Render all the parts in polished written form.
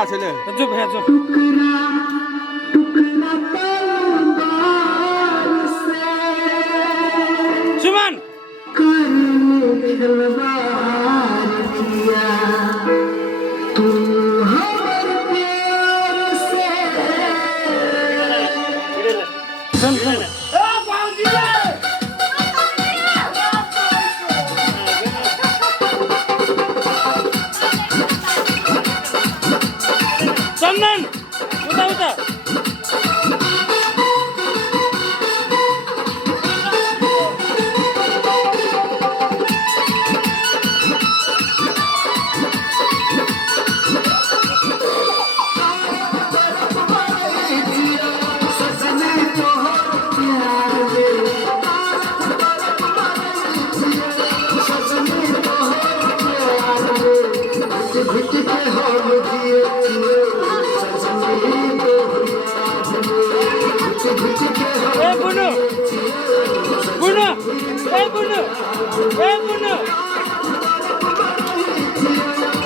टुकड़ा चले चुप है चुप सुमन सुन सुन चंदन उठा उठा बुनु बुनु बुनु बुनु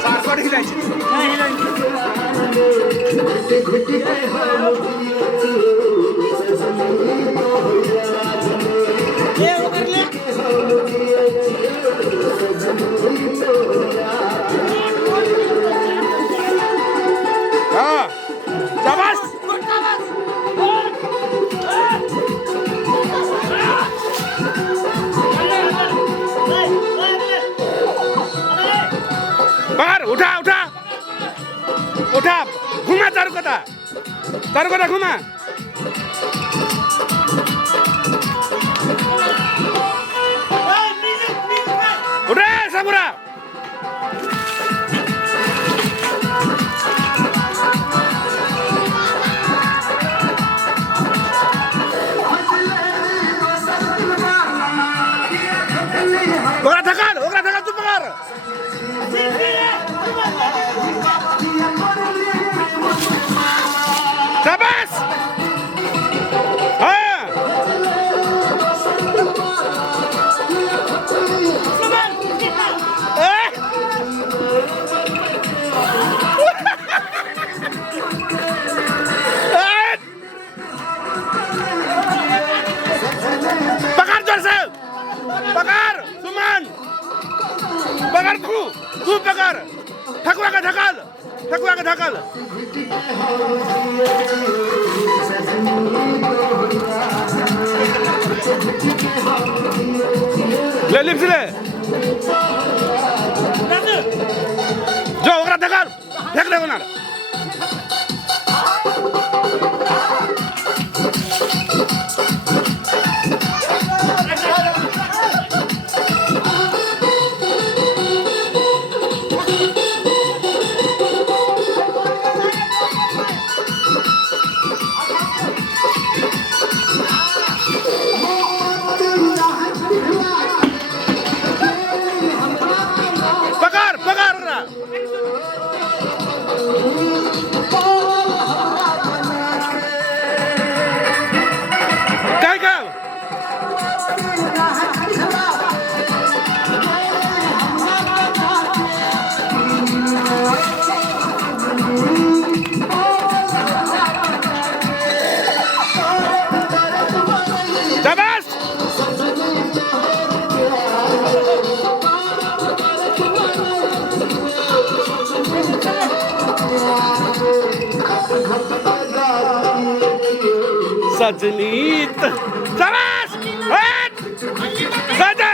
सारपट हिलाइछ नहीं हिलाइन्छ ए उनीहरुले शाबाश बाहर उठा उठा उठा घुमा चार कता घुमा उठा सामुरा ओकरा धकाल तू पकड़ शाबाश हाँ पकड़ जोर से पकड़ सुमन पकड़ तू पकड़ ठकुआ का ढकाल ले लिप्स ले जो ओकरा ढकाल फेंक दे ओना सजनीत शाबाश सजन